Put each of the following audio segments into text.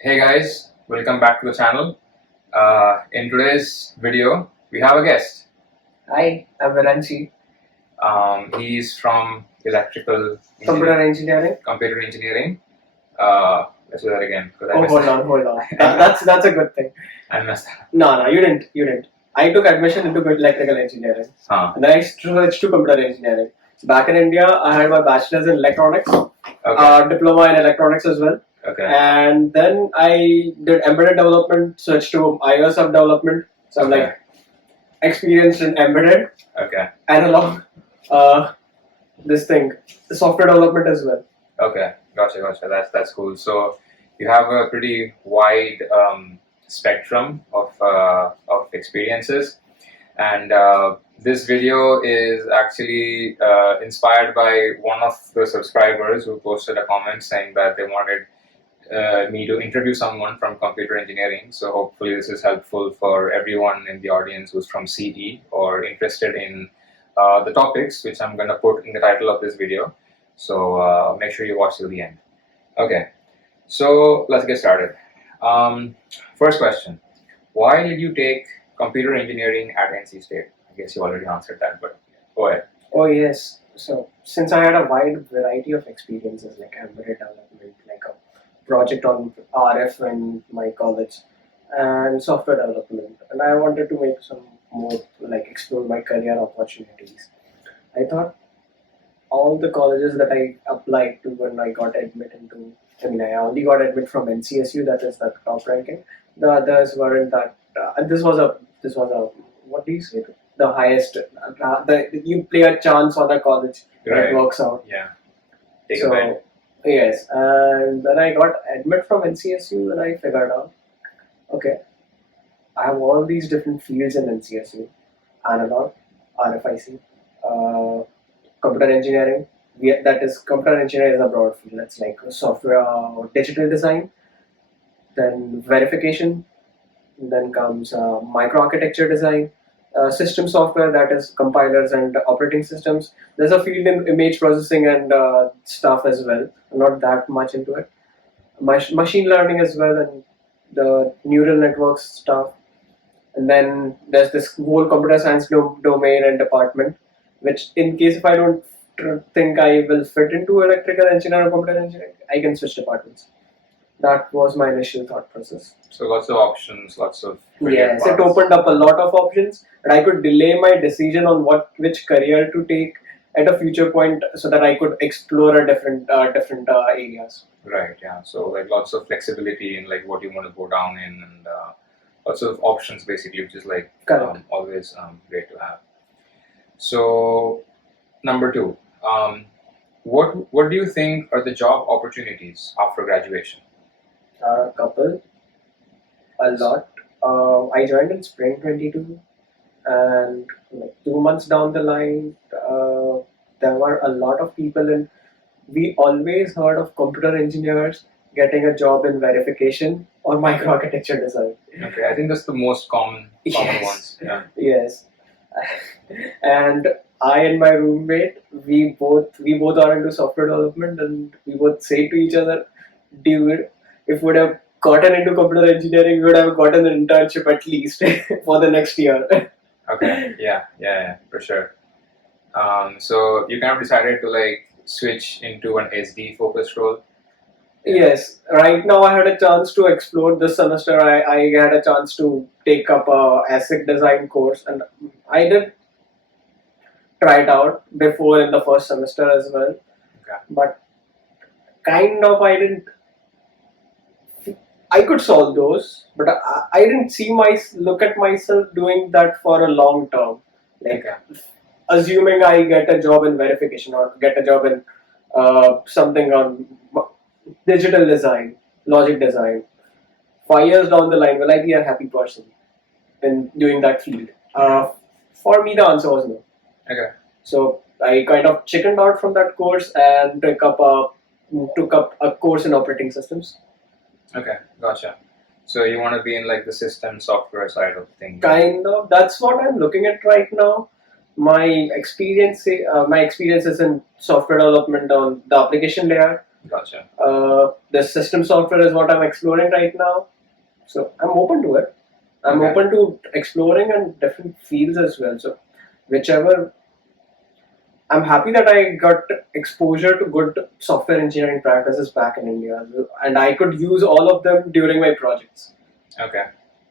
Hey guys, welcome back to the channel. In today's video, we have a guest. Hi, I'm Varanshi, He's from electrical computer engineering. computer engineering. Let's do that again. Oh, hold on. That's a good thing. I messed up. No, you didn't. I took admission into electrical engineering, Huh. and then I switched to computer engineering. So back in India, I had my bachelor's in electronics, diploma in electronics as well, Okay. and then I did embedded development, switched to iOS app development. So I'm like experienced in embedded, Okay. analog, this thing, software development as well. Okay. Gotcha. That's cool. So you have a pretty wide spectrum of experiences, and this video is actually inspired by one of the subscribers who posted a comment saying that they wanted me to interview someone from computer engineering. So hopefully this is helpful for everyone in the audience who's from CE or interested in the topics which I'm going to put in the title of this video. So make sure you watch till the end. Okay, so let's get started. First question: why did you take computer engineering at NC State? I guess you already answered that, but go ahead. Oh yes. So since I had a wide variety of experiences like embedded development, like a project on RF in my college, and software development, and I wanted to make some more like explore my career opportunities. I thought all the colleges that I applied to when I got admitted into, I mean, I only got admit from NCSU, that is the top ranking. The others weren't that. This was a what do you say? The highest. You play a chance on a college and Right. it works out. Yeah. Take a bet. So yes, and then I got admit from NCSU, and I figured out, okay, I have all these different fields in NCSU: analog, RFIC, computer engineering. That is, computer engineering is a broad field. That's like software, digital design, then verification, then comes microarchitecture design, system software, that is compilers and operating systems. There's a field in image processing and stuff as well. I'm not that much into it. Machine learning as well, and the neural networks stuff. And then there's this whole computer science domain and department, which in case if I don't think I will fit into electrical engineering or computer engineering, I can switch departments. That was my initial thought process. So lots of options, lots of Yes, it opened up a lot of options, and I could delay my decision on which career to take at a future point, so that I could explore a different areas. Right. Yeah. So like lots of flexibility in like what you want to go down in, and lots of options basically, which is like always great to have. So number two, what do you think are the job opportunities after graduation? A couple, a lot. I joined in spring 22, and like 2 months down the line, there were a lot of people in. We always heard of computer engineers getting a job in verification or microarchitecture design. Okay, I think that's the most common Yes. ones. Yeah. Yes, and I and my roommate, we both are into software development, and we both say to each other, "Dude, if we would have gotten into computer engineering, we would have gotten an internship at least for the next year." Okay. Yeah, for sure. So you kind of decided to like switch into an SD focused role. Yes, right now I had a chance to explore this semester. I had a chance to take up a ASIC design course, and I did try it out before in the first semester as well. Okay. But kind of I could solve those, but I didn't look at myself doing that for a long term. Like, Okay. assuming I get a job in verification or get a job in something on digital design, logic design, 5 years down the line, will I be a happy person in doing that field? For me, the answer was no. Okay. So I kind of chickened out from that course and took up a course in operating systems. Okay. Gotcha. So you want to be in like the system software side of things. Kind of. That's what I'm looking at right now. My experience is in software development on the application layer, Gotcha. The system software is what I'm exploring right now, so I'm open to it. I'm Okay. open to exploring and different fields as well. So whichever, I'm happy that I got exposure to good software engineering practices back in India, and I could use all of them during my projects. Okay.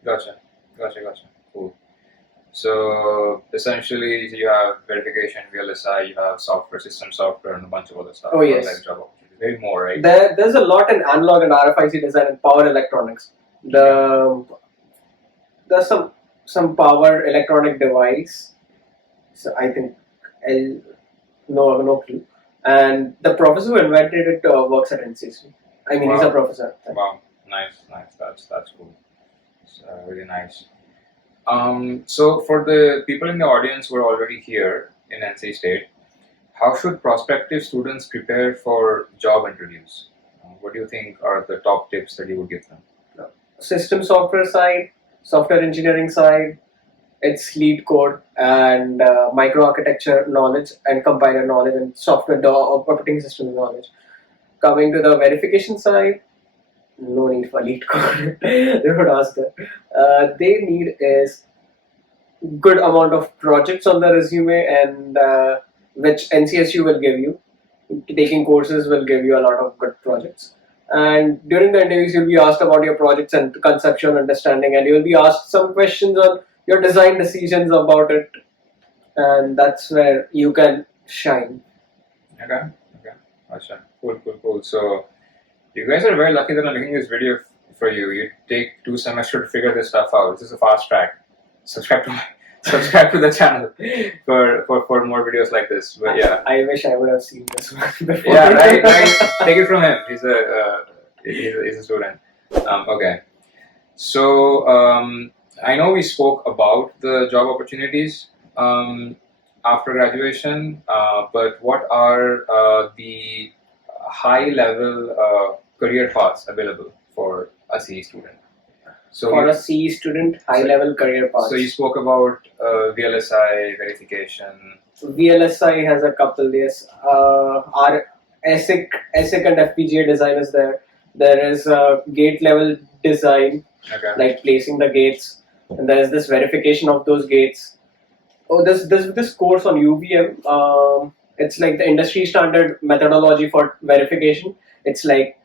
Gotcha. Gotcha. Cool. So essentially, you have verification, VLSI, you have software, system software, and a bunch of other stuff. Oh, yes. Like job opportunities. Maybe more, right? There's a lot in analog and RFIC design and power electronics. There's some power electronic device. So I think I'll no clue. And the professor who invented it works at NCSU. I mean, he's a Wow. professor. Wow. Nice. That's cool. It's really nice. So for the people in the audience who are already here in NC State, how should prospective students prepare for job interviews? What do you think are the top tips that you would give them? System software side, software engineering side, it's lead code and microarchitecture knowledge and compiler knowledge and software operating system knowledge. Coming to the verification side, no need for lead code. They would ask that. They need is good amount of projects on the resume, and which NCSU will give you. Taking courses will give you a lot of good projects. And during the interviews, you'll be asked about your projects and conceptual understanding, and you'll be asked some questions on your design decisions about it, and that's where you can shine. Okay. Gotcha. Cool. So you guys are very lucky that I'm making this video for you. You take 2 semesters to figure this stuff out. This is a fast track. Subscribe to the channel for more videos like this. But yeah. I wish I would have seen this one before. Yeah, right. Take it from him. He's a student. Okay. So I know we spoke about the job opportunities after graduation, but what are the high-level career paths available for a CE student? So for a CE student, high-level career path. So you spoke about VLSI verification. VLSI has a couple. Yes, our ASIC and FPGA design is there. There is gate level design, like placing the gates, and there is this verification of those gates. Oh, this course on UVM. It's like the industry standard methodology for verification. It's like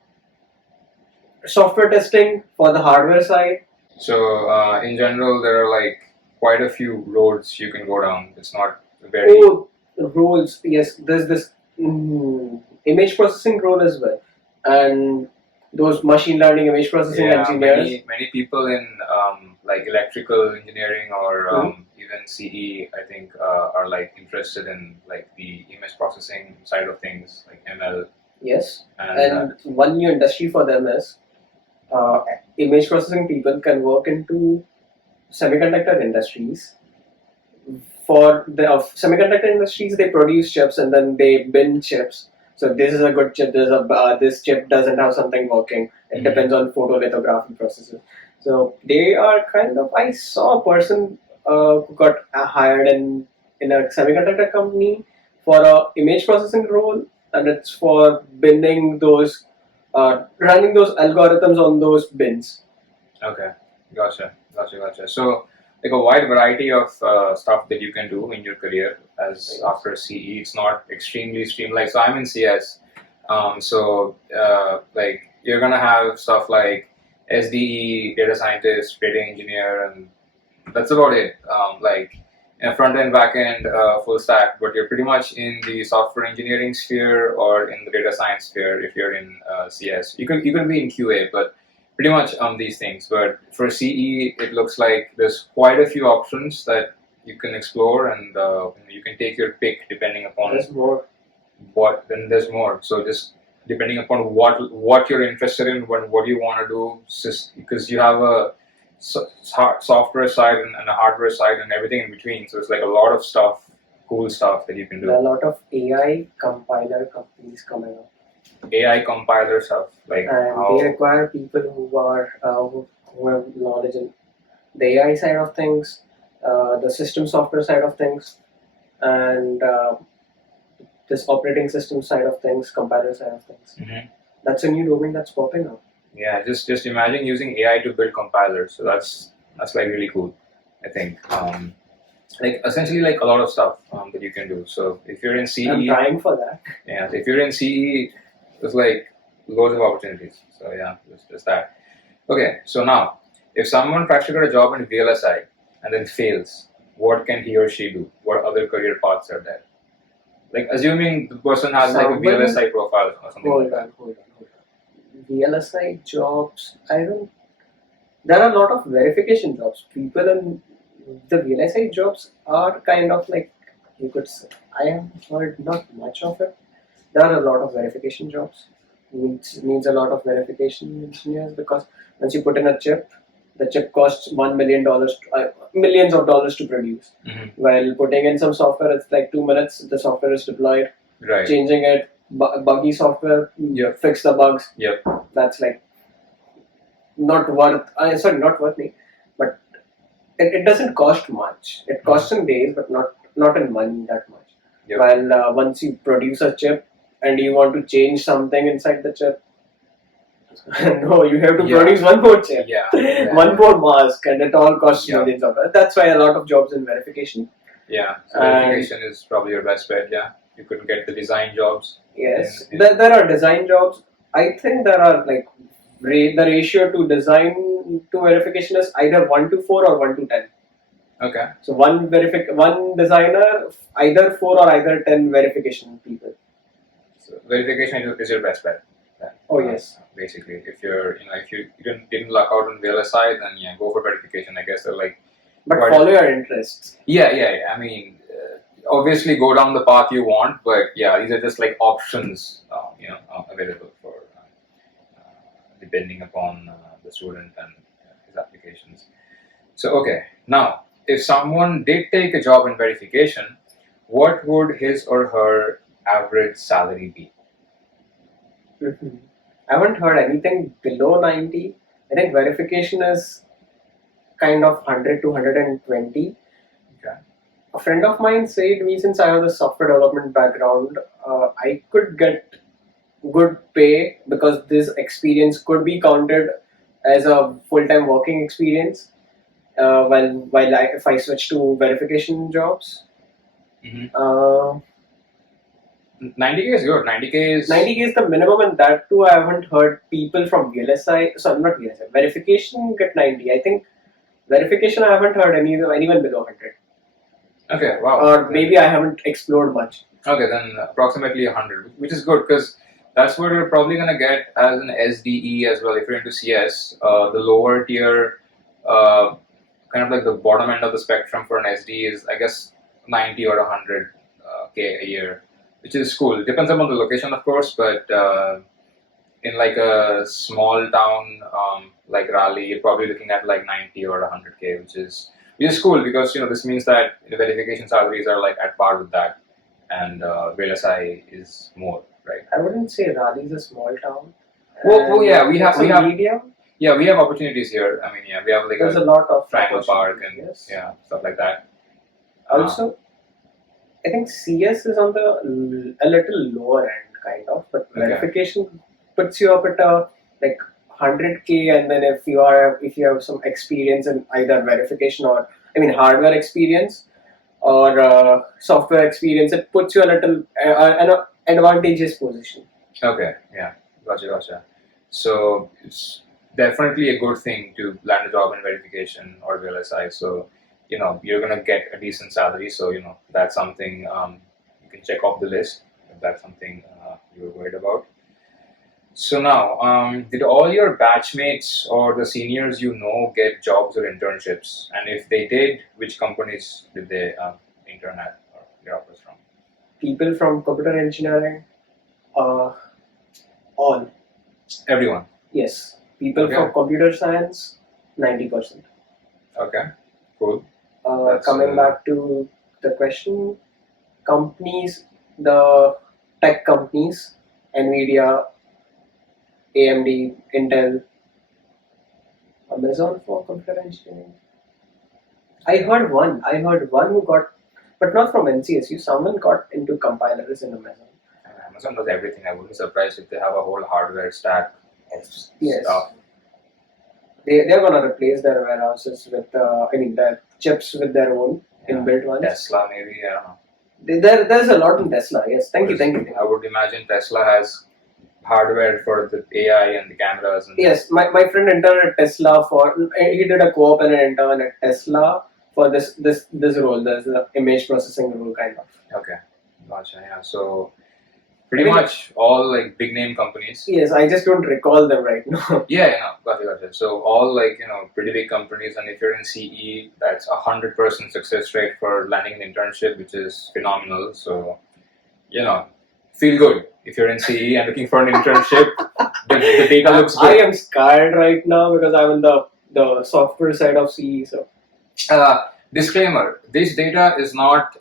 software testing for the hardware side. So in general, there are like quite a few roads you can go down. It's not very. Oh, roles. Yes, there's this image processing role as well, and those machine learning image processing engineers. Many people in like electrical engineering or even CE, I think, are like interested in like the image processing side of things, like ML. Yes, and one new industry for them is image processing people can work into semiconductor industries. For the semiconductor industries, they produce chips and then they bin chips. So this is a good chip. This chip doesn't have something working. It depends on photolithography processes. So they are kind of. I saw a person who got hired in a semiconductor company for a image processing role, and it's for binning those, running those algorithms on those bins. Okay, gotcha. So like a wide variety of stuff that you can do in your career as after CE. It's not extremely streamlined. So I'm in CS. So like you're gonna have stuff like SDE, data scientist, data engineer, and that's about it. Like front end, back end, full stack. But you're pretty much in the software engineering sphere or in the data science sphere if you're in CS. You can be in QA, but pretty much these things. But for CE, it looks like there's quite a few options that you can explore, and you can take your pick depending upon there's more. Then there's more. So just depending upon what you're interested in, what you want to do, because you have a software side and a hardware side and everything in between. So it's like a lot of stuff, cool stuff that you can do. There are a lot of AI compiler companies coming up. AI compiler stuff, like and they require people who have knowledge in the AI side of things, the system software side of things, and this operating system side of things, compiler side of things. Mhm. That's a new domain that's popping up. Yeah, just imagine using AI to build compilers. So that's like really cool, I think. Like essentially like a lot of stuff that you can do. So if you're in CE, I'm trying for that. yeah, so if you're in CE, there's like loads of opportunities. So yeah, just that. Okay, so now if someone tries to get a job in VLSI and then fails, what can he or she do? What other career paths are there? Like assuming the person has like a Someone- VLSI profile or something like that. Hold on. VLSI jobs, I don't. There are a lot of verification jobs. People in the VLSI jobs are kind of like, you could say, I have heard not much of it. There are a lot of verification jobs. Needs a lot of verification engineers because once you put in a chip, the chip costs $1 million, millions of dollars to produce. Mhm. While putting in some software, it's like 2 minutes. The software is deployed. Right. Changing it, buggy software, Yep. fix the bugs. Yep. That's like not worth. Not worth me, but it doesn't cost much. It costs in days, but not in money that much. Yep. While once you produce a chip and you want to change something inside the chip, no, you have to Yeah. produce one more chip, Yeah. one more mask, and it all costs Yeah. millions of dollars. That's why a lot of jobs in verification. Yeah. So And- verification is probably your best bet. Yeah. You could get the design jobs. Yes, Yeah. there are design jobs. I think there are like the ratio to design to verification is either 1:4 or 1:10. Okay. So one designer, either 4 or either 10 verification people. So verification is your best bet. Then. Oh, yes. Basically, if you're if you didn't luck out on VLSI, then yeah, go for verification. I guess they're like. But Right. follow your interests. Yeah. I mean, obviously go down the path you want, but yeah, these are just like options, available for depending upon the student and his applications. So okay, now if someone did take a job in verification, what would his or her average salary be? I haven't heard anything below 90. I think verification is kind of 100 to 120. Okay. A friend of mine said me, since I have a software development background, I could get good pay because this experience could be counted as a full-time working experience. If I switch to verification jobs, Mhm. 90K uh, is good. 90K is 90K is the minimum, and that too I haven't heard people from VLSI. So not VLSI. Verification get 90. I think verification I haven't heard anyone below 100. okay. Wow. Or maybe I haven't explored much. Okay, then approximately 100, which is good because that's what you're probably gonna get as an SDE as well. If you're into CS, the lower tier, kind of like the bottom end of the spectrum for an SD is, I guess, 90 or 100K a year, which is cool. It depends upon the location, of course, but in like a small town like Raleigh, you're probably looking at like 90 or 100K, which is cool because this means that the verification salaries are like at par with that, and VLSI is more, right? I wouldn't say Raleigh is a small town. Well, yeah, we have medium. yeah, we have opportunities here. I mean, yeah, we have like There's a a lot of Triangle Park and opportunities, yes. yeah, stuff like that. Also, I think CS is on the a little lower end, kind of, but Okay. verification puts you up at a like 100K, and then if you have some experience in either verification or hardware experience or software experience, it puts you a little an advantageous position. Okay, yeah, gotcha. So it's definitely a good thing to land a job in verification or VLSI. So you're gonna get a decent salary. So that's something you can check off the list if that's something you're worried about. So now, did all your batchmates or the seniors get jobs or internships? And if they did, which companies did they intern at or get offers from? People from computer engineering, all. Everyone. Yes. People Okay. from computer science, 90%. Okay, cool. That's, Coming back to the question, companies, the tech companies, NVIDIA, AMD, Intel, Amazon for computer engineering. I heard one who got, but not from NCSU. Someone got into compilers in Amazon. And Amazon does everything. I wouldn't be surprised if they have a whole hardware stack of Yes. stuff. They're gonna replace their warehouses with their chips with their own inbuilt ones. Tesla, maybe, I don't know. There's a lot in Tesla. Yes, thank you. I would imagine Tesla has hardware for the AI and the cameras. And Yes, my friend interned at Tesla he did a co-op and an intern at Tesla for this role. There's the image processing role kind of. Okay, gotcha. Yeah, so pretty much all like big name companies. Yes, I just don't recall them right now. Yeah, gotcha. So all like pretty big companies, and if you're in CE, that's 100% success rate for landing an internship, which is phenomenal. So feel good if you're in CE and looking for an internship. the data looks good. I am scared right now because I'm in the software side of CE. So disclaimer: this data is not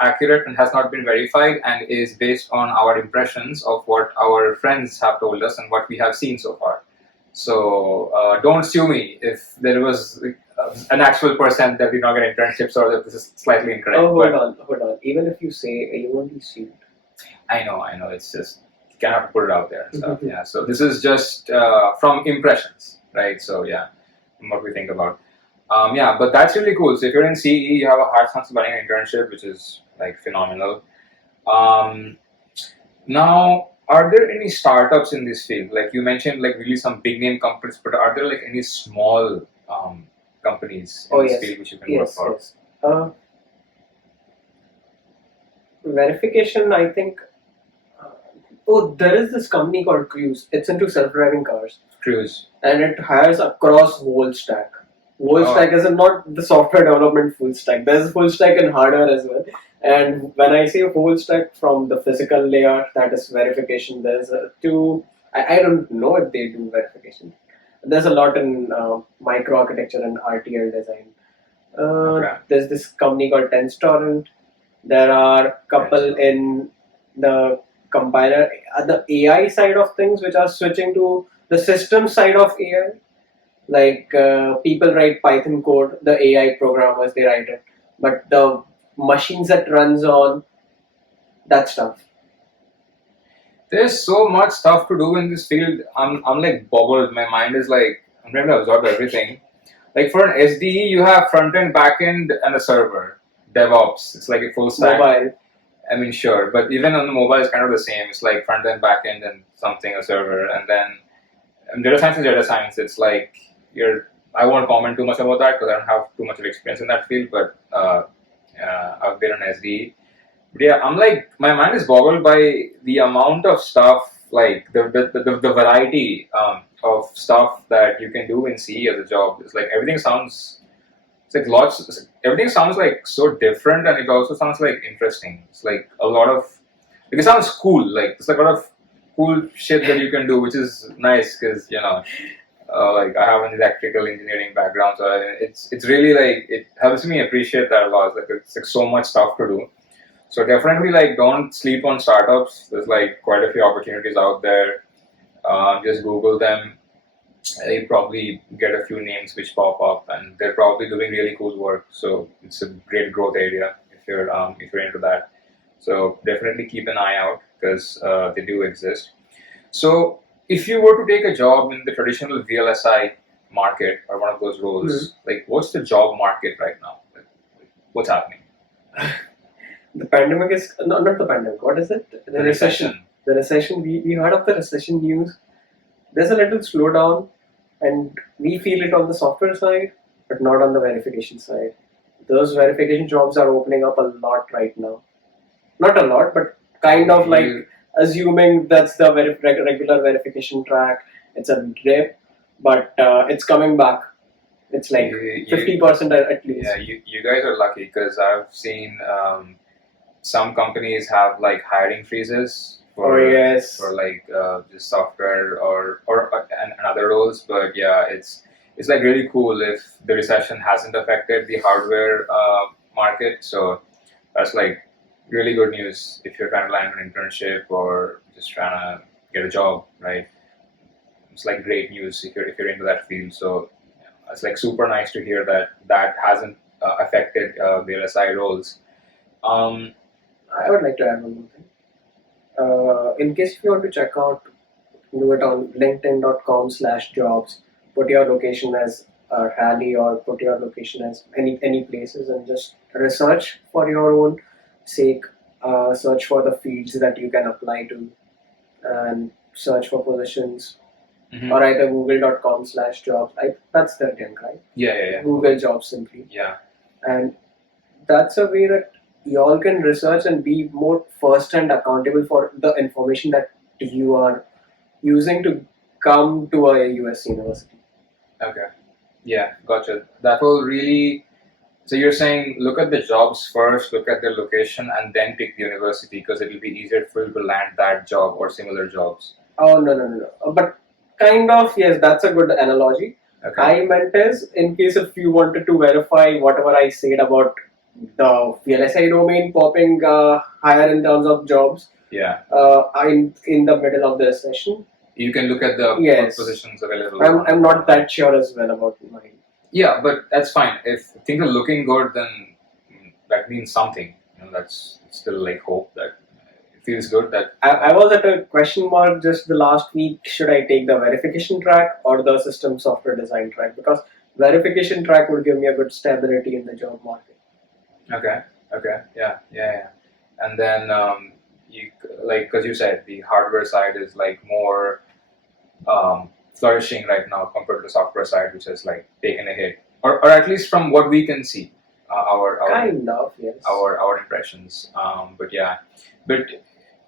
accurate and has not been verified, and is based on our impressions of what our friends have told us and what we have seen so far. So don't sue me if there was an actual percent that did not get internships or that this is slightly incorrect. Oh, hold on. Even if you say you won't be sued. I know. It's just you cannot put it out there and stuff. Yeah. So this is just from impressions, right? So yeah, from what we think about. But that's really cool. So if you're in CE, you have a hard chance of getting an internship, which is like phenomenal. Now, are there any startups in this field? Like you mentioned, like really some big name companies, but are there like any small companies in this field which you can work for? Yes. Verification, I think. There is this company called Cruise. It's into self-driving cars. Cruise. And it hires across whole stack. Whole stack is not the software development full stack. There's full stack in hardware as well. And when I say whole stack, from the physical layer, that is verification. There's I don't know if they do verification. There's a lot in microarchitecture and RTL design. There's this company called TensorStorm. There are a couple in the compiler, the AI side of things, which are switching to the system side of AI. Like people write Python code, the AI programmers, they write it. But the machines that runs on, that stuff. There's so much stuff to do in this field. I'm like boggled. My mind is like, I'm trying to absorb everything. Like for an SDE, you have front end, back end, and a server. DevOps. It's like a full stack. Mobile. I mean, sure, but even on the mobile, it's kind of the same. It's like front end, back end, and something, a server. And then data science is data science. It's like I won't comment too much about that because I don't have too much of experience in that field, but I've been an SDE. But yeah, I'm like, my mind is boggled by the amount of stuff, like the variety of stuff that you can do in CE as a job. It's like everything sounds like so different, and it also sounds like interesting. It's like it sounds cool. Like it's like a lot of cool shit that you can do, which is nice because like I have an electrical engineering background, so it's really like it helps me appreciate that a lot. It's like so much stuff to do. So definitely like don't sleep on startups. There's like quite a few opportunities out there. Just Google them. You probably get a few names which pop up, and they're probably doing really cool work. So it's a great growth area if you're into that. So definitely keep an eye out because they do exist. So if you were to take a job in the traditional VLSI market or one of those roles, like what's the job market right now? Like, what's happening? The pandemic is not the pandemic. What is it? The recession. The recession. We heard of the recession news. There's a little slowdown, and we feel it on the software side, but not on the verification side. Those verification jobs are opening up a lot right now. Not a lot, but kind of like assuming that's the regular verification track. It's a dip, but it's coming back. It's like 50% at least. Yeah, you guys are lucky because I've seen some companies have like hiring freezes for like just software or and other roles. But yeah, it's like really cool if the recession hasn't affected the hardware market. So that's like really good news if you're trying to land an internship or just trying to get a job, right? It's like great news if you're into that field. So it's like super nice to hear that hasn't affected VLSI roles. I would like to add one more thing. In case if you want to check out, do it on linkedin.com/jobs. Put your location as Raleigh or put your location as any places and just research for your own sake. Search for the fields that you can apply to and search for positions or either google.com/jobs. That's the link, right? Yeah. Google jobs simply. Yeah. And that's a way that y'all can research and be more first and accountable for the information that you are using to come to a US university. Okay. Yeah, gotcha. That will really. So you're saying look at the jobs first, look at their location, and then pick the university because it will be easier for you to land that job or similar jobs. Oh, no. But kind of, yes, that's a good analogy. Okay. I meant is, in case if you wanted to verify whatever I said about the VLSI domain popping higher in terms of jobs, Yeah. in the middle of the session, You can look at the Yes. positions available. I'm not that sure as well about mine. Yeah, but that's fine. If things are looking good, then that means something. That's still like hope that it feels good. That I was at a question mark just the last week. Should I take the verification track or the system software design track? Because verification track would give me a good stability in the job market. Okay. Yeah. And then you like because you said the hardware side is like more flourishing right now compared to the software side, which has like taken a hit, or at least from what we can see, our Kind of, yes. our impressions. But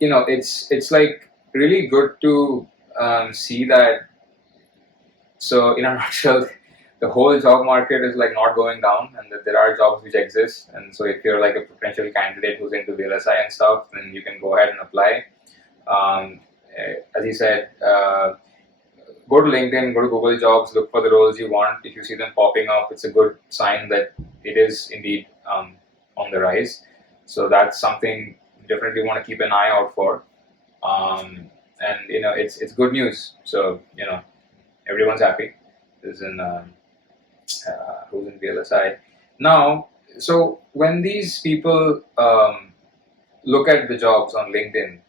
it's like really good to see that. So in a nutshell, the whole job market is like not going down, and that there are jobs which exist. And so if you're like a potential candidate who's into VLSI and stuff, then you can go ahead and apply. As you said, go to LinkedIn, go to Google Jobs, look for the roles you want. If you see them popping up, it's a good sign that it is indeed on the rise. So that's something you definitely want to keep an eye out for. And it's good news. So everyone's happy. Who's in VLSI now? So when these people look at the jobs on LinkedIn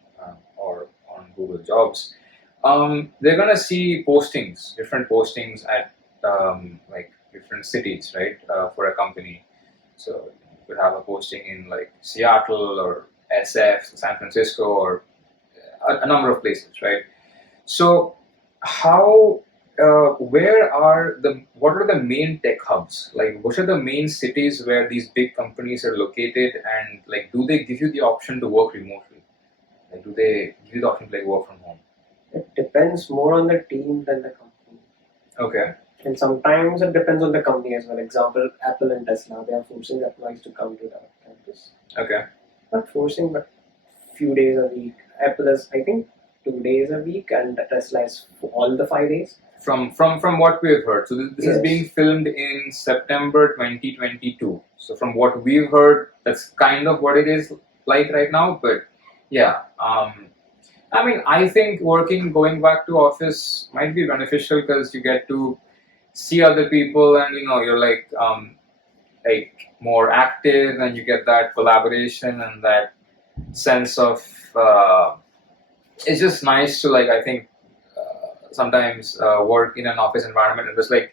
or on Google Jobs, they're gonna see postings, different postings at like different cities, right? For a company. So you could have a posting in like Seattle or SF, San Francisco, or a number of places, right? So how what are the main tech hubs? Like, what are the main cities where these big companies are located, and like, do they give you the option to work remotely? Like, do they give you the option to like work from home? It depends more on the team than the company. Okay. And sometimes it depends on the company as well. Example, Apple and Tesla, they are forcing employees to come to the campus. Okay. Not forcing, but few days a week. Apple is, I think, 2 days a week, and Tesla is all the 5 days. From what we've heard, so this Yes. is being filmed in September 2022. So from what we've heard, that's kind of what it is like right now. But yeah, I mean, I think going back to office might be beneficial because you get to see other people, and you're like more active, and you get that collaboration and that sense of. It's just nice to I think sometimes work in an office environment, and just like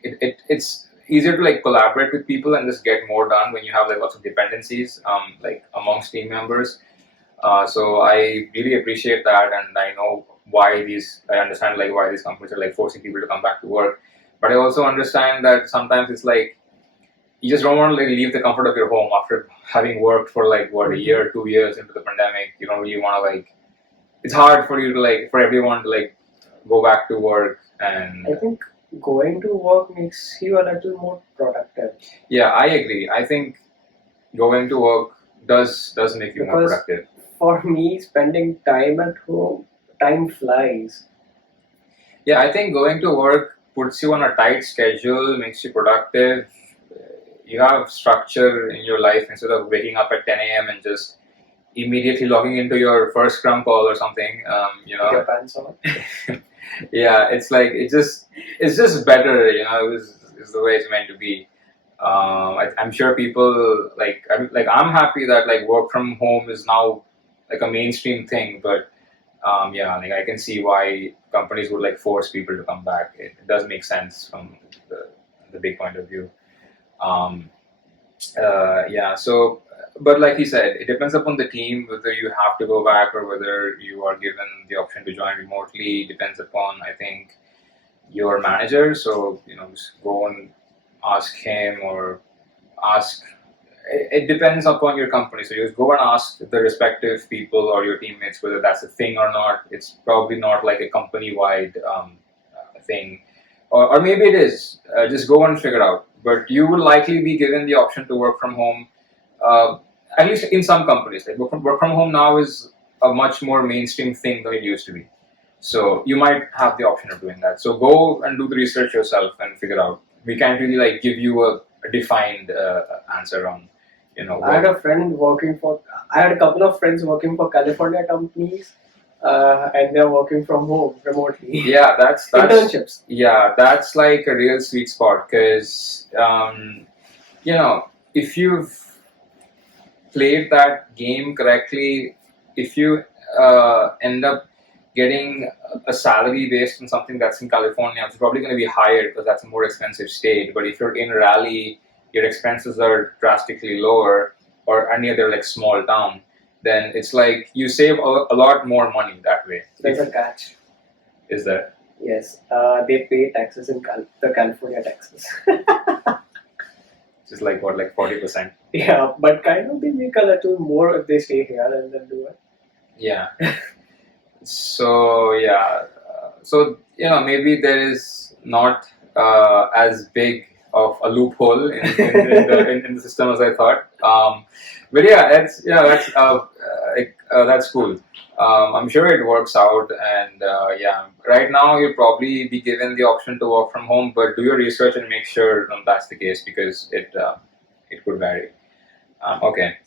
it's easier to like collaborate with people and just get more done when you have like lots of dependencies like amongst team members. So I really appreciate that, and I know I understand like why these companies are like forcing people to come back to work. But I also understand that sometimes it's like you just don't want to like leave the comfort of your home after having worked for like a year, 2 years into the pandemic. You don't really want to like. It's hard for you to for everyone to like go back to work, and I think going to work makes you a little more productive. Yeah, I agree. I think going to work does make you more Because productive. For me, spending time at home, time flies. Yeah, I think going to work puts you on a tight schedule, makes you productive. You have structure in your life instead of waking up at 10 a.m. and just immediately logging into your first Scrum call or something. With your pants on. Yeah, it's like it's just better. It's the way it's meant to be. I'm sure people I'm happy that like work from home is now like a mainstream thing, but yeah, like I can see why companies would like force people to come back. It does make sense from the big point of view. Um, yeah, so but like he said, it depends upon the team whether you have to go back or whether you are given the option to join remotely. Depends upon, I think, your manager. So just go and ask him or ask. It depends upon your company. So you just go and ask the respective people or your teammates whether that's a thing or not. It's probably not like a company-wide thing, or maybe it is. Just go and figure out. But you will likely be given the option to work from home. Uh, at least in some companies, like work from home now is a much more mainstream thing than it used to be. So you might have the option of doing that. So go and do the research yourself and figure out. We can't really like give you a defined answer on, I had a friend working for. I had a couple of friends working for California companies, and they're working from home remotely. Yeah, that's Internships. Yeah, that's like a real sweet spot because if you've played that game correctly, if you end up getting a salary based on something that's in California, it's probably going to be higher because that's a more expensive state. But if you're in Raleigh, your expenses are drastically lower, or any other like small town, then it's like you save a lot more money that way. There's a catch. Is there? Yes, they pay taxes in the California taxes. It's like what, like 40%? Yeah, but kind of they make a little more if they stay here and then do it. Yeah. So yeah, so maybe there is not as big of a loophole in the system as I thought. But yeah, that's cool. I'm sure it works out, and yeah, right now you'll probably be given the option to work from home, but do your research and make sure that's the case because it could vary. Okay,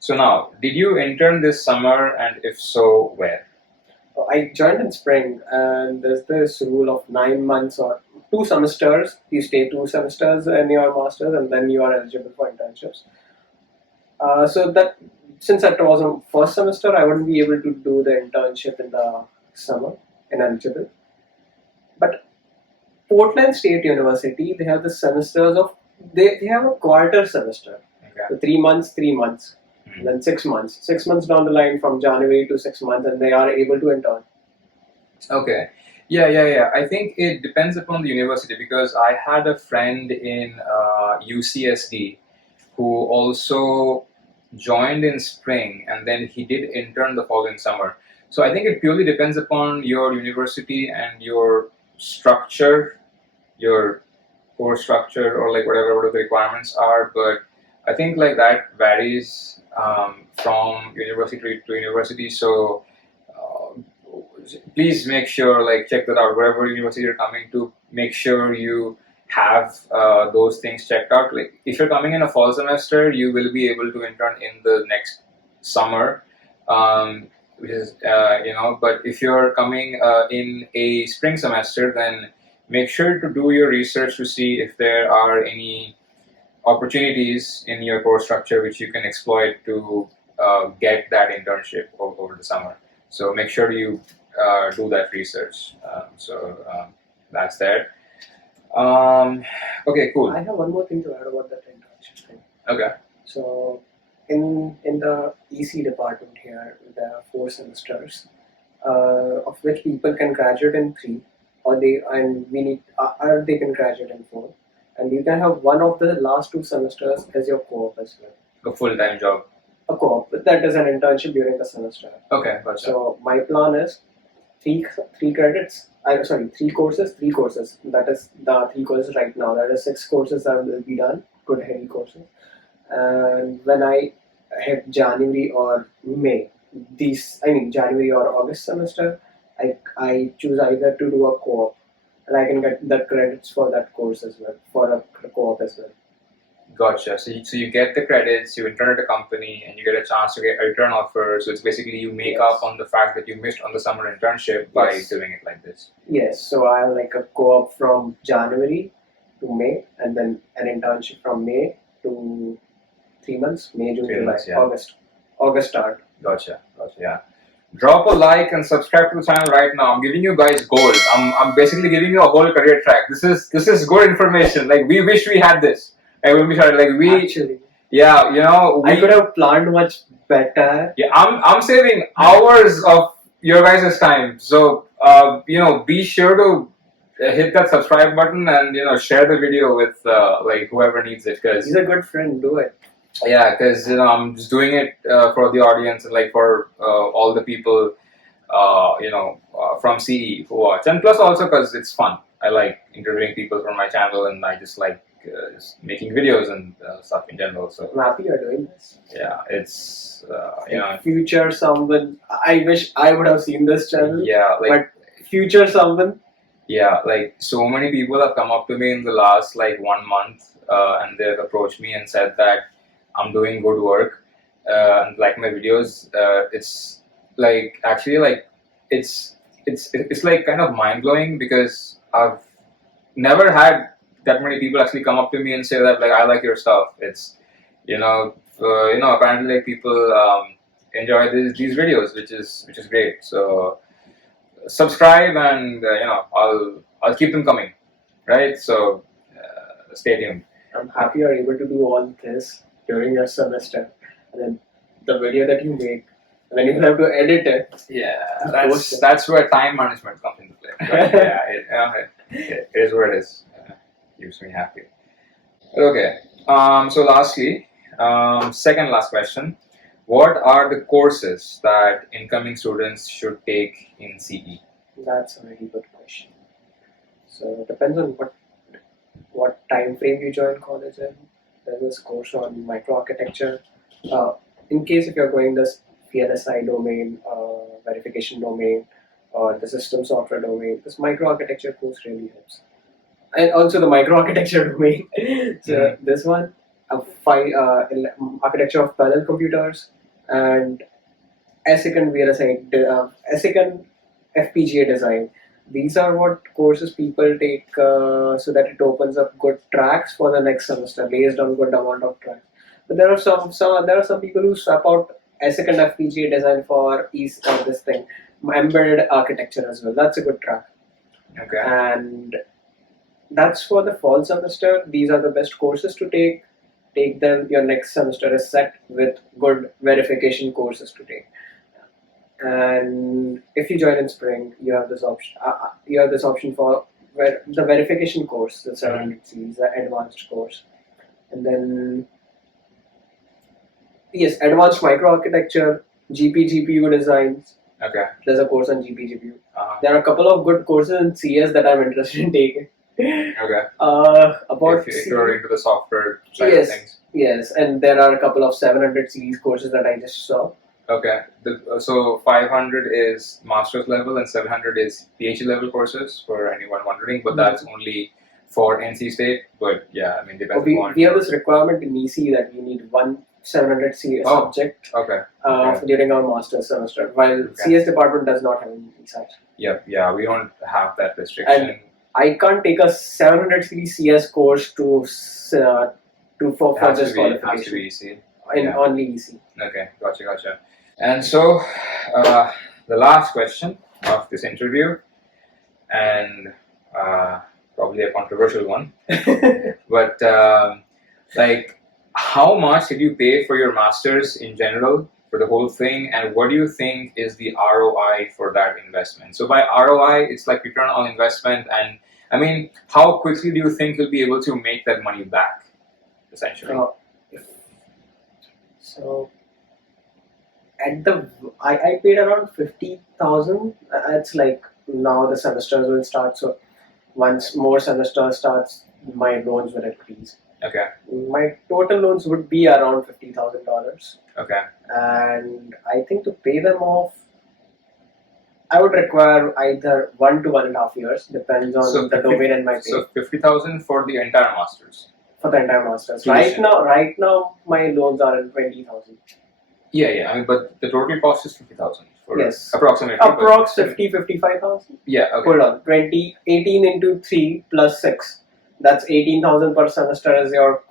so now, did you intern this summer, and if so, where? I joined in spring, and there's this rule of 9 months or 2 semesters. You stay 2 semesters in your masters, and then you are eligible for internships. So that since that was a first semester, I wouldn't be able to do the internship in the summer ineligible. But Portland State University, they have the semesters of they have a quarter semester. Okay. So 3 months, 3 months, then 6 months. 6 months down the line from January to 6 months, and they are able to intern. Okay. Yeah. I think it depends upon the university because I had a friend in UCSD who also joined in spring and then he did intern the following summer. So I think it purely depends upon your university and your structure, your course structure, or like whatever the requirements are. But I think like that varies from university to university. So please make sure, like, check that out. Wherever university you're coming to, make sure you have those things checked out. Like, if you're coming in a fall semester, you will be able to intern in the next summer, which is But if you're coming in a spring semester, then make sure to do your research to see if there are any opportunities in your course structure which you can exploit to get that internship over the summer. So make sure you do that research. That's there. Okay, cool. I have one more thing to add about that internship thing. Okay. So, in the EC department here, there are 4 semesters, of which people can graduate in 3, or they can graduate in 4, and you can have one of the last 2 semesters as your co-op as well. A full-time job. A co-op that is an internship during the semester. Okay, gotcha. So my plan is three credits. 3 courses. 3 courses. That is the 3 courses right now. That is 6 courses that will be done. Good heavy courses. And when I hit January or May, January or August semester, I choose either to do a co-op, and I can get the credits for that course as well, for a co-op as well. Gotcha. So you get the credits, you intern at a company, and you get a chance to get a return offer. So it's basically you make up on the fact that you missed on the summer internship by doing it like this. Yes. So I have like a co-op from January to May, and then an internship from May to 3 months, May, June, 3 July, months, yeah. August start. Gotcha, yeah. Drop a like and subscribe to the channel right now. I'm giving you guys gold. I'm basically giving you a whole career track. This is good information. Like, we wish we had this. Like, when we started, Actually, yeah, you know, I could have planned much better. Yeah, I'm saving hours of your guys' time. So, you know, be sure to hit that subscribe button and, you know, share the video with like whoever needs it. Cause He's a good friend. Do it. yeah, because you know, I'm just doing it for the audience and like for all the people, you know, from CE who watch, and plus also because it's fun. I like interviewing people from my channel, and I just like just making videos and stuff in general. So I'm happy you're doing this. yeah, it's you know, Future someone. I wish I would have seen this channel. yeah, like. But future someone. Yeah, like so many people have come up to me in the last like 1 month and they've approached me and said that I'm doing good work and like my videos. It's like actually like it's like kind of mind blowing because I've never had that many people actually come up to me and say that like I like your stuff. It's you know apparently like people enjoy these videos, which is great. So subscribe and you know I'll keep them coming, right? So stay tuned. I'm happy you're able to do all this during your semester, and then the video that you make, and then you have to edit it. Yeah, that's where time management comes into play. But, yeah, it is what it is. Keeps me happy. Okay. So lastly, second last question. What are the courses that incoming students should take in CE? That's a very good question. So it depends on what time frame you join college in. There's this course on microarchitecture. In case if you're going this VLSI domain, verification domain, or the system software domain, this microarchitecture course really helps. And also the microarchitecture domain. So this one, architecture of parallel computers, and ASIC and VLSI, ASIC and FPGA design. These are what courses people take so that it opens up good tracks for the next semester based on good amount of tracks. But there are some people who swap out ASIC and FPGA design for this thing, embedded architecture as well. That's a good track. Okay. And that's for the fall semester. These are the best courses to take. Take them. Your next semester is set with good verification courses to take. And if you join in spring, you have this option. You have this option for the verification course, the 700 series, the advanced course, and then yes, advanced microarchitecture, GPU designs. Okay. There's a course on GPU. There are a couple of good courses in CS that I'm interested in taking. Okay. About if you're into the software side of things. Yes, and there are a couple of 700 series courses that I just saw. Okay. So 500 is master's level and 700 is PhD level courses for anyone wondering, but that's only for NC State. But yeah, I mean, depends on. We have this requirement in EC that we need one 700 CS subject during our master's semester, while CS department does not have any such. Yep. Yeah, we don't have that restriction. And I can't take a 700 series CS course for this qualification. It has to be EC. Only EC. Okay, gotcha. And so, the last question of this interview, and probably a controversial one, but like, how much did you pay for your masters in general, for the whole thing, and what do you think is the ROI for that investment? So by ROI, it's like return on investment, and I mean, how quickly do you think you'll be able to make that money back, essentially? So I paid around 50,000. It's like now the semesters will start. So once more semester starts, my loans will increase. Okay. My total loans would be around $50,000. Okay. And I think to pay them off, I would require either 1 to 1.5 years, depends on the domain and my pay. So 50,000 for the entire masters. For the entire masters. Right now, my loans are in 20,000. Yeah. I mean, but the total cost is 50,000. Yes. Approximately. Approx 55,000. Yeah. Okay. Hold on. 18 into 3 plus 6. That's 18,000 per semester is your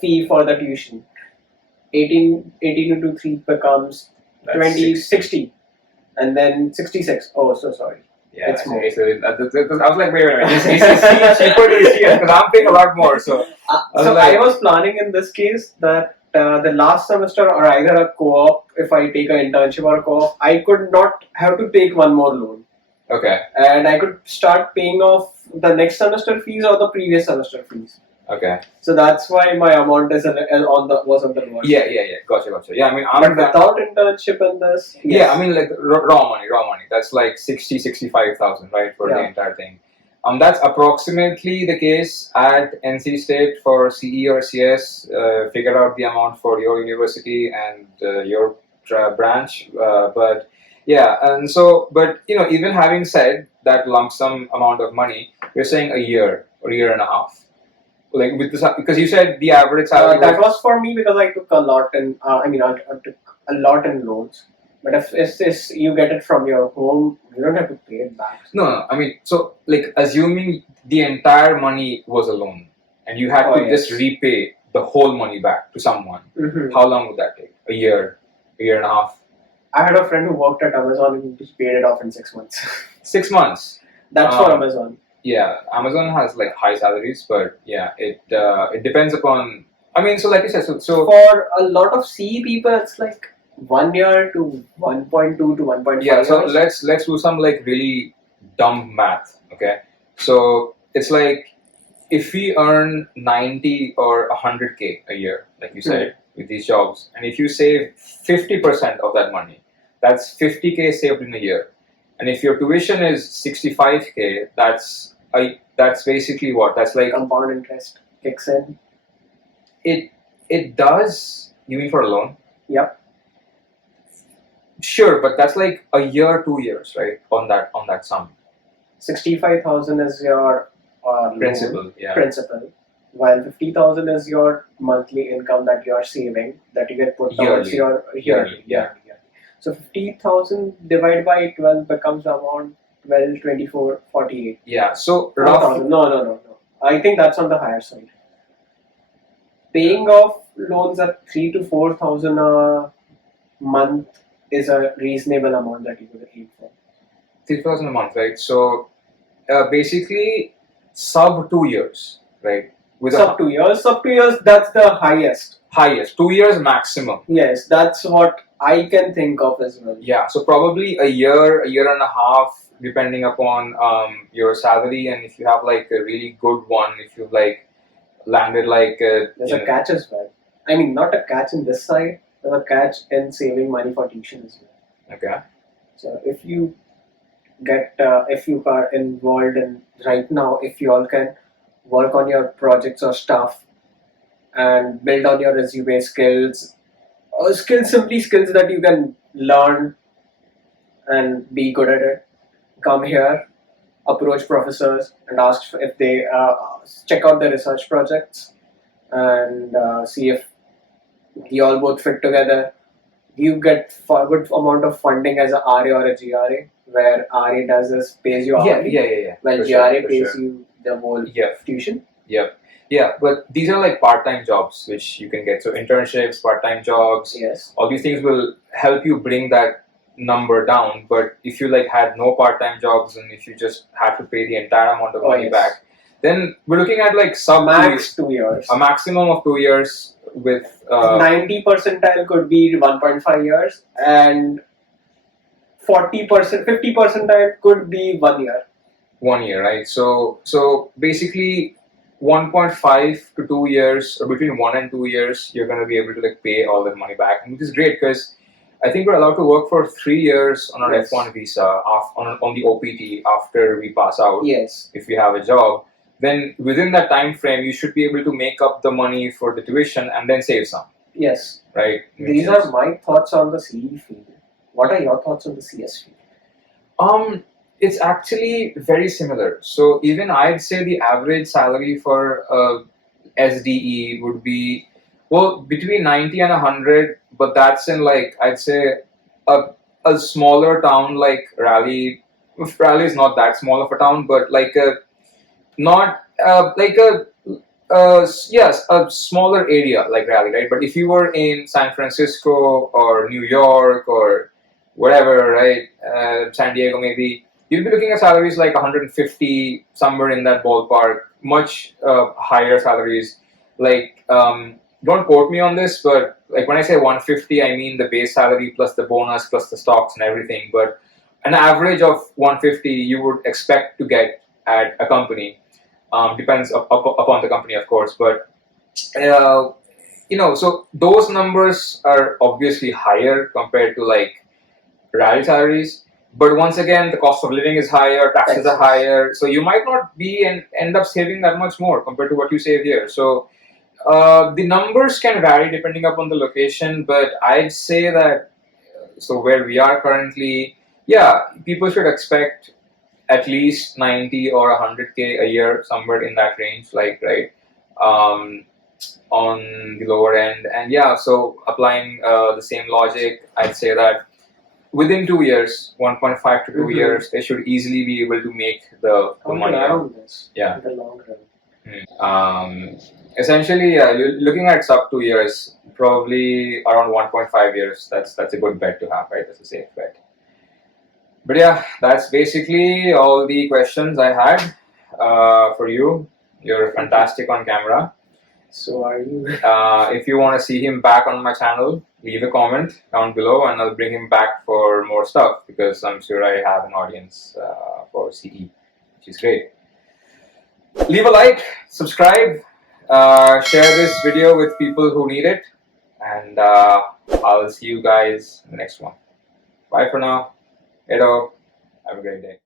fee for the tuition. 18 into 3 becomes That's 20, 60. 60, and then 66. Oh, so sorry. Yeah, It's more. so I was like, wait a minute, is cheaper to ECS? Because I'm paying a lot more. So I was planning in this case that the last semester or either a co-op, if I take an internship or a co-op, I could not have to take one more loan. Okay. And I could start paying off the next semester fees or the previous semester fees. Okay. So that's why my amount is was on the lower Yeah, side. Gotcha. Yeah, I mean, But without internship in this, yes. Yeah, I mean, like raw money. That's like 65,000, right, for the Yeah. entire thing. That's approximately the case at NC State for CE or CS. Figure out the amount for your university and your branch. But yeah, and so, but even having said that lump sum amount of money, we're saying a year or year and a half. Like with this, because you said the average salary. That was for me because I took a lot in. I took a lot in loans. But if you get it from your home, you don't have to pay it back. No. I mean, so like assuming the entire money was a loan, and you had to just repay the whole money back to someone. Mm-hmm. How long would that take? A year and a half. I had a friend who worked at Amazon and he paid it off in 6 months. 6 months. That's for Amazon. Yeah, Amazon has like high salaries, but yeah, it depends upon. I mean, so like you said, so for a lot of CE people, it's like 1 year to 1.2 to 1.5 yeah. So years. let's do some like really dumb math. Okay, so it's like if we earn 90 or 100K a year, like you said, with these jobs, and if you save 50% of that money, that's 50K saved in a year. And if your tuition is 65K, that's basically what? That's like compound interest kicks in. It does. You mean for a loan? Yep. Sure, but that's like a year, 2 years, right? On that sum. 65,000 is your Principal, loan, yeah. Principal, while 50,000 is your monthly income that you are saving that you get put towards your yearly. Yeah. So 50,000 divided by 12 becomes around 12, 24, 48. Yeah. So roughly. No. I think that's on the higher side. Paying off loans at 3 to 4,000 a month is a reasonable amount that you could aim for. 3,000 a month, right? So basically, sub 2 years, right? With sub 2 years, that's the highest. 2 years maximum. Yes, that's what I can think of as well. Yeah, so probably a year and a half, depending upon your salary, and if you have like a really good one, if you've like landed like there's a catch as well. I mean, not a catch in this side, there's a catch in saving money for tuition as well. Okay. So if you if you are involved in right now, if you all can work on your projects or stuff and build on your resume skills, or simply skills that you can learn and be good at it. Come here, approach professors and ask if they check out the research projects and see if you all both fit together. You get a good amount of funding as a RA or a GRA, where RA does is pays you hourly. Yeah. While GRA pays you the whole tuition. Yep. Yeah, but these are like part-time jobs which you can get. So internships, part-time jobs, yes, all these things will help you bring that number down. But if you like had no part-time jobs and if you just had to pay the entire amount of money back, then we're looking at like max 2 years, a maximum of 2 years with 90 percentile could be 1.5 years, and 40%, 50 percentile could be 1 year. 1 year, right? So basically 1.5 to 2 years, or between 1 and 2 years, you're going to be able to like pay all that money back, which is great because I think we're allowed to work for 3 years on our F1 visa on the OPT after we pass out. Yes. If we have a job, then within that time frame, you should be able to make up the money for the tuition and then save some. Yes. Right. These are my thoughts on the CE field. What are your thoughts on the CS field? It's actually very similar. So even I'd say the average salary for SDE would be between 90 and 100, but that's in like I'd say a smaller town like Raleigh. Raleigh is not that small of a town, but like not like yes, a smaller area like Raleigh, right? But if you were in San Francisco or New York or whatever, right, San Diego maybe, you'll be looking at salaries like 150, somewhere in that ballpark, much higher salaries. Like, don't quote me on this, but like when I say 150, I mean the base salary plus the bonus plus the stocks and everything. But an average of 150 you would expect to get at a company. Depends upon the company, of course, but so those numbers are obviously higher compared to like rally salaries. But once again, the cost of living is higher, taxes are higher, so you might not be and end up saving that much more compared to what you save here. So the numbers can vary depending upon the location, but I'd say that so where we are currently, yeah, people should expect at least 90 or 100K a year, somewhere in that range, like, right, um, on the lower end. And yeah, so applying the same logic, I'd say that within 2 years, 1.5 to 2 years, they should easily be able to make the money out. Yeah. In the long run. Essentially, you're looking at sub 2 years, probably around 1.5 years. That's a good bet to have, right? That's a safe bet. But yeah, that's basically all the questions I had for you. You're fantastic on camera. So are you? If you want to see him back on my channel, leave a comment down below and I'll bring him back for more stuff, because I'm sure I have an audience for CE, which is great. Leave a like, subscribe, share this video with people who need it, and I'll see you guys in the next one. Bye for now. Hello. Have a great day.